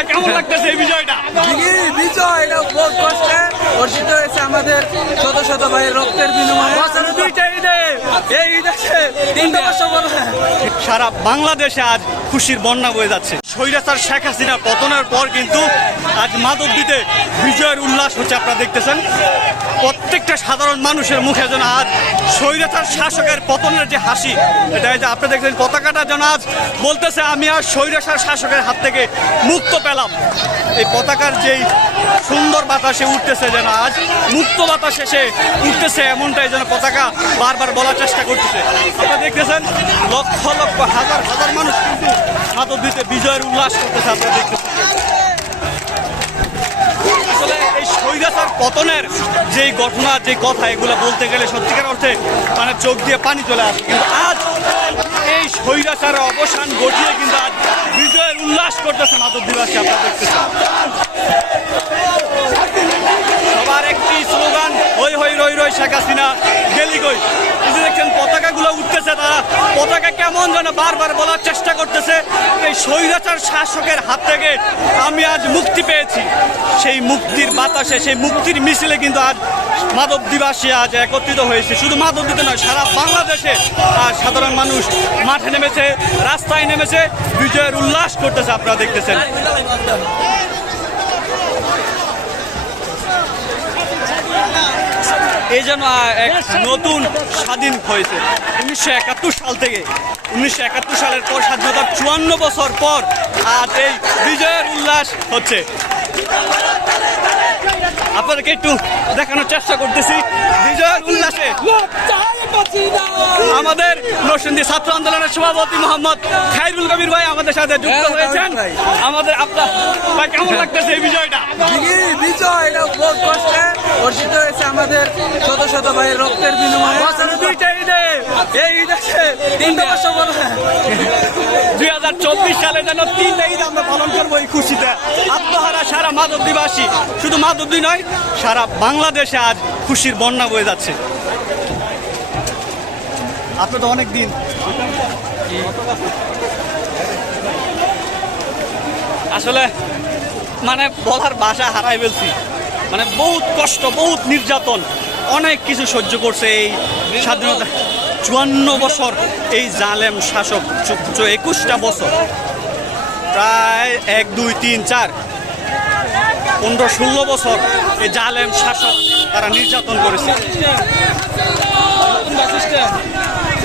ভাই কেমন লাগতেছে এই বিষয়টা বিজয় এটা বহুত কষ্টে অর্জিত হয়েছে আমাদের শত শত ভাইয়ের রক্তের বিনিময়ে। দুইটা ঈদে এই ঈদ তিনটা। বছর সারা বাংলাদেশে আজ খুশির বন্যা বয়ে যাচ্ছে। স্বৈরাচার শেখ হাসিনার পতনের পর কিন্তু আজ মাধবদীতে বিজয়ের উল্লাস হচ্ছে আপনারা দেখতেছেন। প্রত্যেকটা সাধারণ মানুষের মুখে যেন আজ স্বৈরাচার শাসকের পতনের যে হাসি এটা এই যে আপনারা দেখছেন পতাকাটা যেন আজ বলতেছে আমি আর স্বৈরাচার শাসকের হাত থেকে মুক্ত পেলাম। এই পতাকার যেই সুন্দর বাতাসে উঠতেছে যেন আজ, মুক্ত বাতাসে সে উঠতেছে এমনটাই যেন পতাকা বারবার বলার চেষ্টা করতেছে। আপনারা দেখতেছেন, লক্ষ লক্ষ, হাজার হাজার মানুষ কিন্তু মাধবদীতে বিজয়ের উল্লাস করতেছে আপনারা দেখতেছেন। পতনের যেই ঘটনা যে কথা, এগুলো বলতে গেলে সত্যিকার অর্থে মানে চোখ দিয়ে পানি চলে আসে। কিন্তু আজ এই স্বৈরাচারের অবসান ঘটিয়ে কিন্তু উল্লাস করতেছে মাধবদীবাসী আপনারা দেখতেছেন। সবার একটি স্লোগান, হই হই, রই রই, শেখ হাসিনা, গেলি কই? দেখছেন, পতাকাগুলো উঠতেছে তারা। কেমন যেন বারবার বলার চেষ্টা করতেছে এই স্বৈরাচার শাসকের হাত থেকে আমি আজ মুক্তি পেয়েছি। সেই মুক্তির বাতাসে, সেই মুক্তির মিছিলে কিন্তু আজ মাধবদিবাসী আজ একত্রিত হয়েছে। শুধু মাধবদীতে নয়, সারা বাংলাদেশে আর সাধারণ মানুষ মাঠে নেমেছে, রাস্তায় নেমেছে, বিজয়ের উল্লাস করতেছে, আপনারা দেখতেছেন। এই যেন এক নতুন স্বাধীন হয়েছে। উনিশশো একাত্তর সাল থেকে উনিশশো একাত্তর সালের পর স্বাধীনতার চুয়ান্ন বছর পর আজ এই বিজয়ের উল্লাস হচ্ছে। আপনাদেরকে একটু দেখানোর চেষ্টা করতেছি। বিজয়ের উল্লাসে আমাদের নরসিংদী ছাত্র আন্দোলনের সভাপতি মোহাম্মদ খাইরুল কবির ভাই আমাদের সাথে যুক্ত হ্যাঁ, হয়েছেন। আমাদের আপনার ভাই কেমন লাগতেছে এই বিষয়টা দিঘি বিজয় এটা বহুত কষ্টে অর্জিত হয়েছে আমাদের শত শত ভাইয়ের রক্তের বিনিময়ে। দুইটা ঈদে এই ঈদ আছে তিনটা। বছর দুই হাজার চব্বিশ সালে যেন তিনটা ঈদ আমরা পালন করব এই খুশিতে। আত্মহারা সারা মাধবদীবাসী। শুধু মাধবদী নয় সারা বাংলাদেশে আজ খুশির বন্যা বয়ে যাচ্ছে। আপনি তো অনেক দিন। আসলে মানে বলার ভাষা হারাই ফেলছি। মানে বহুত কষ্ট, বহুত নির্যাতন, অনেক কিছু সহ্য করছে এই স্বাধীনতা চুয়ান্ন বছর এই জালেম শাসক একুশটা বছর। প্রায় এক, দুই, তিন, চার, পনেরো, ষোলো বছর এই জালেম শাসক তারা নির্যাতন করেছে।